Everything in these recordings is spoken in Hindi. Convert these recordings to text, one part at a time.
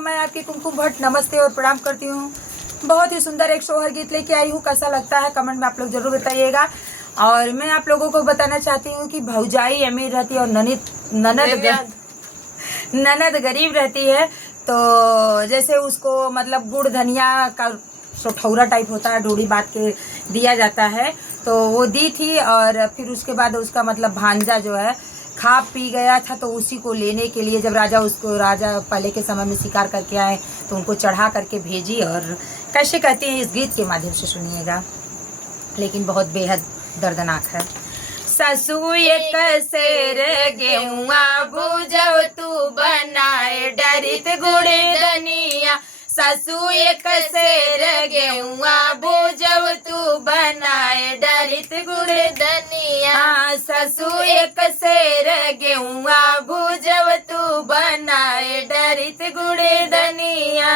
मैं आपकी कुमकुम भट्ट नमस्ते और प्रणाम करती हूँ। बहुत ही सुंदर एक शोहर गीत लेके आई हूँ। कैसा लगता है कमेंट में आप लोग जरूर बताइएगा। और मैं आप लोगों को बताना चाहती हूँ कि भौजाई अमीर रहती है और ननद गरीब रहती है। तो जैसे उसको मतलब गुड़ धनिया का सोठौरा टाइप होता है, डोरी बात के दिया जाता है। तो वो दी थी और फिर उसके बाद उसका मतलब भांजा जो है खा पी गया था। तो उसी को लेने के लिए जब राजा पहले के समय में शिकार करके आए तो उनको चढ़ा करके भेजी। और कैसे कहते हैं इस गीत के माध्यम से सुनिएगा, लेकिन बहुत बेहद दर्दनाक है। ससु एक शेर गेहुआ बुझव तू बनाए डरित गुड़ धनिया। ससु एक शेर गेहुआ बुझव तू बनाए डरित गुड़ धनिया। ससु एक शेर गेहुआ बुझव तू बनाए डरित गुड़ धनिया।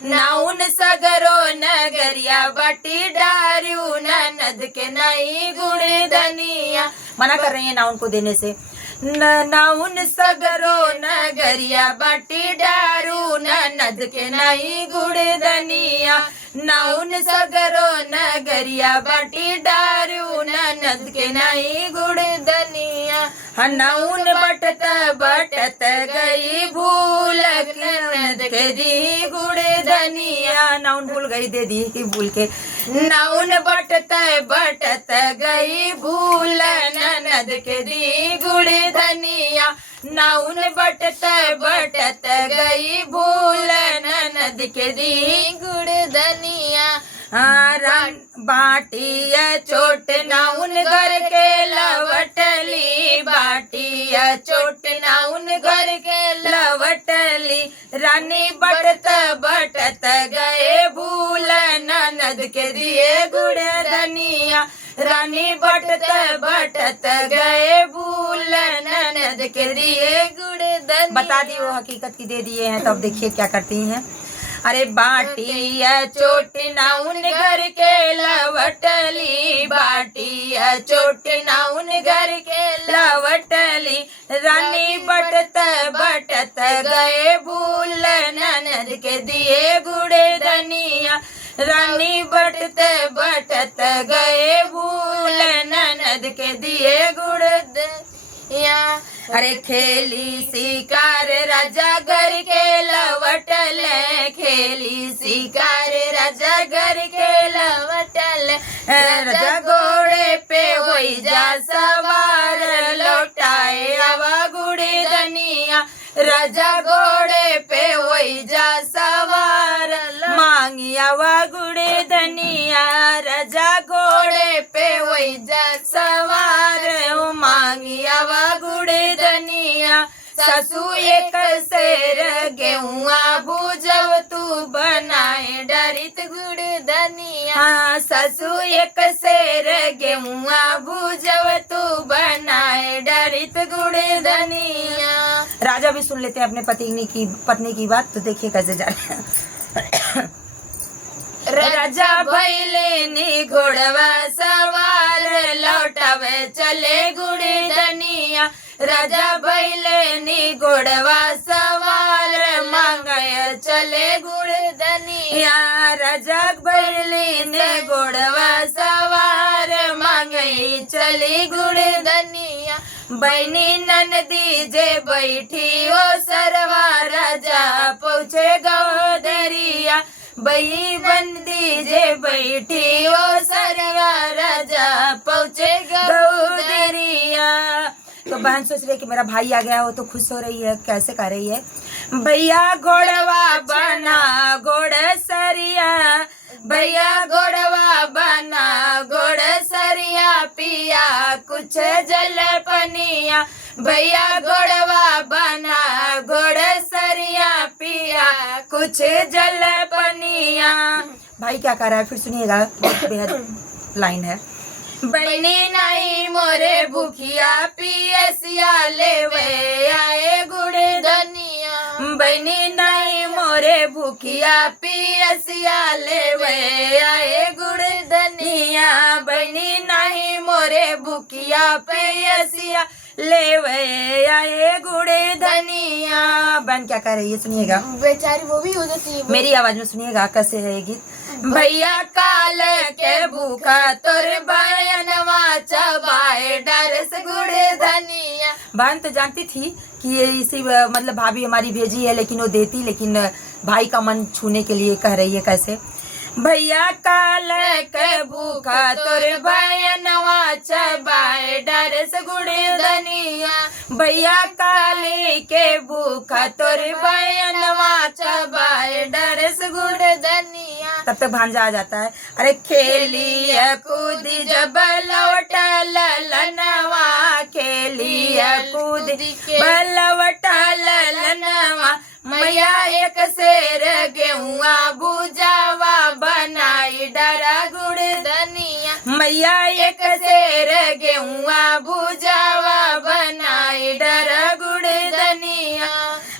नाउन सगरो नगरिया बटी डारू ननद के नई गुड़ धनिया। मना कर रही है नाउन को देने से। नाउन सगरो नगरिया बटी डारू ननद के नई गुड़ धनिया। नाउन सगरो नगरिया बटी डारू ननद के नई गुड़ धनिया। नाउन बटत बटत गई भूल ननद के दी गुड़ धनिया। नाउन भूल गई, दे दी थी भूल के। नाउन बटत बटत गई भूल ननद के दी गुड़ धनिया। नाउन बटत बटत गई भूल ननद के दी गुड़ धनिया। बाटिया चोट नाउन घर के लवटली। बाटिया चोट नाउन घर के लवटली। रानी बटत बटत गए भूल ननद के दिए गुड़ धनिया। रानी बटत बटत गए भूल ननद के दिए गुड़ धनिया। बता दी वो हकीकत की दे दिए हैं। तो अब देखिए क्या करती हैं। अरे बाटिया चोट नाउन घर के लवटली। बाटिया चोट नाउन घर के लवटली। रानी बटत बटत गए भूल ननद के दिए गुड़ धनिया। रानी बटत बटत गए भूल ननद के दिए गुड़ धनिया। अरे खेली शिकार राजा घर के लवटल। खेली शिकार राजा घर के लवटल। राजा घोड़े पे होई जा सवार लौटाए आवा गुड़ धनिया। राजा घोड़े पे होई जा सवार मांगी आवा गुड़ धनिया। राजा घोड़े पे होई जा सवार मांगी आवा गुड़ धनिया। ससु एक शेर गेहुआ बुझव तू बनाए डरित गुड़ धनिया। ससु एक शेर गेहुआ बुझव तू बनाए डरित गुड़ धनिया। राजा भी सुन लेते हैं अपने पत्नी की बात। तो देखिए कैसे जा रहे हैं। राजा भैले नी घोड़वा सवार लौटावे चले गुड़ धनिया। राजा भैले नी घोड़वा सवार मांगे चले गुड़ धनिया। राजा भैले ने घोड़वा सवार मांगे चली गुड़ धनिया। बहनी ननदी जे बैठी ओ सरवा राजा पहुँचे गौदरिया। बही बंदी जे बैठी ओ सरवा राजा पहुँचे गौदरिया। तो बहन सोच रही है कि मेरा भाई आ गया हो तो खुश हो रही है। कैसे कर रही है। भैया घोड़वा बना घोड़ सरिया। भैया घोड़वा बना घोड़ सरिया पिया कुछ जल पनिया। भैया घोड़वा बना घोड़ सरिया पिया कुछ जल पनिया। भाई क्या कर रहा है फिर सुनिएगा, बेहद लाइन है। बहनी नहीं मोरे भूखिया पियसिया लेवे आए गुड़ धनिया। बहनी नहीं मोरे भूखिया पियसिया लेवे आए गुड़ धनिया। बहनी नहीं मोरे भूखिया पियसिया लेवे आए गुड़े धनिया। बहन क्या कह रही है सुनिएगा, बेचारी वो भी हो जाती है। मेरी आवाज में सुनिएगा कैसे है ये गीत। भैया काल के भूखा तोर बहनवा चबाए डरस गुड़े धनिया। बहन तो जानती थी कि ये इसी मतलब भाभी हमारी भेजी है, लेकिन वो देती, लेकिन भाई का मन छूने के लिए कह रही है कैसे। भैया काल के भूखा तोर बहनवा चबाए डरस गुड़े धनिया। भैया काली के भूखा तोर बहनवा चबाए डरस गुड़े धनिया। तब तक भांजा आ जाता है, अरे खेली कूदी जब लौटल लनवा, खेली कूदी लौटल लनवा। मैया एक शेर गेहुआ भुजावा बनाई डरा गुड़ धनिया। मैया एक शेर गेहुआ भुजावा बनाई डरा गुड़ धनिया।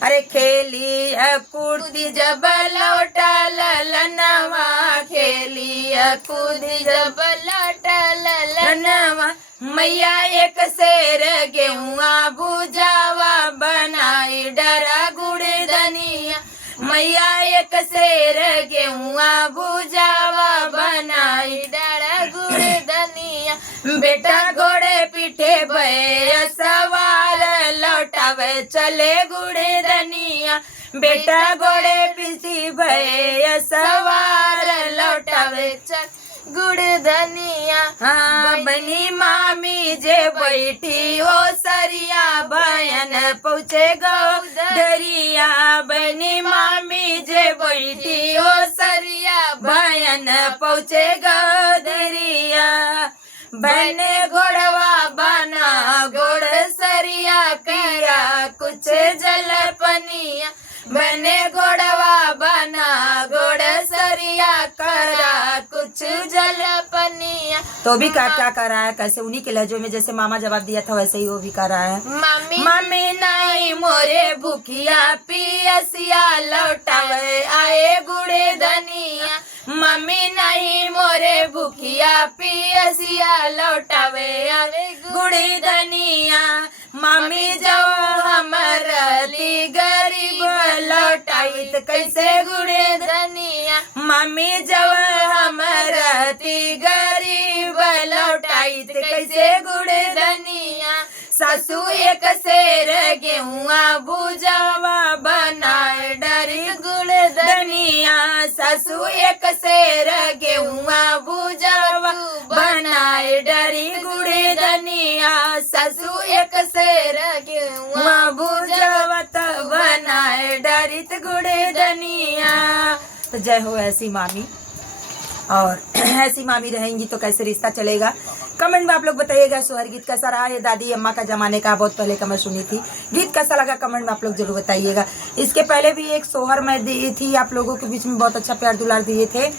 अरे खेली कूदी जब लौटल लनवा, खेली कूदी जब लौटल लनवा। मैया एक शेर गेहुआ भुजावा बनाई डरा गुड़ धनिया। मैया एक शेर गेहुआ भुजावा बनाई डरा गुड़ धनिया। बेटा घोड़े पीठे भय सवार लौटावे चले गुड़ धनिया। बेटा घोड़े पीछे भय सवार लौटावे चल गुड़ धनिया। हाँ बनी मामी जे बैठी हो सरिया, बहन पहुँचे गो दरिया। बनी मामी जे बैठी हो सरिया, बहन पहुँचे गो दरिया। बने घोड़वा बना घोड़ सरिया, पिया कुछ जल पनिया। बने घोड़वा बना घोड़ सरिया, करा कुछ जल पनिया। तो भी क्या कर रहा है, कैसे उन्हीं के लहजों में जैसे मामा जवाब दिया था वैसे ही वो भी कर रहा है। मम्मी नहीं मोरे भूखिया, पियसिया लौटावे आए गुड़े धनिया। मम्मी नहीं मोरे भूखिया, पियसिया लौटावे आए गुड़े धनिया। मम्मी जब हमरली गरीब लौटाइत कैसे गुड़े धनिया। मम्मी जब हमरती गरीब लौटाइत कैसे गुड़े धनिया। सासू एक शेर गेहुआ भुजावा बनाए डरी गुड़ धनिया। सासू एक शेर गेहुआ भुजावा बनाए डरी गुड़ धनिया। सासू एक शेर गेहुआ भुजावा बनाए डरित गुड़ धनिया। तो जय हो ऐसी मामी, और ऐसी मामी रहेंगी तो कैसे रिश्ता चलेगा। कमेंट में आप लोग बताइएगा सोहर गीत कैसा रहा। ये दादी अम्मा का जमाने का बहुत पहले का मैं सुनी थी, गीत कैसा लगा कमेंट में आप लोग जरूर बताइएगा। इसके पहले भी एक सोहर मैं दी थी आप लोगों के बीच में, बहुत अच्छा प्यार दुलार दिए थे।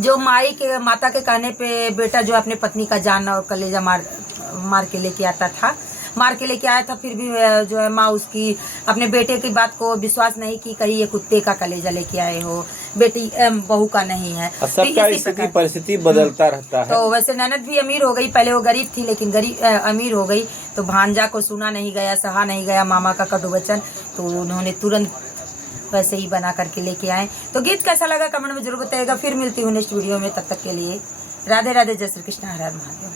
जो माता के कहने पे बेटा जो अपने पत्नी का जान और कलेजा मार के लेके आता था, मार के लेके आया था, फिर भी जो है माँ उसकी अपने बेटे की बात को विश्वास नहीं की, कहीं ये कुत्ते का कलेजा लेके आए हो, बेटी बहू का नहीं है। सबका स्थिति परिस्थिति बदलता रहता है। तो वैसे ननद भी अमीर हो गई, पहले वो गरीब थी लेकिन अमीर हो गई, तो भांजा को सुना नहीं गया, सहा नहीं गया मामा का कटु वचन, तो उन्होंने तुरंत वैसे ही बना करके लेके आए। तो गीत कैसा लगा कमेंट में जरूर बताइएगा। फिर मिलती हूँ नेक्स्ट वीडियो में, तब तक के लिए राधे राधे, जय श्री कृष्ण, हर हर महादेव।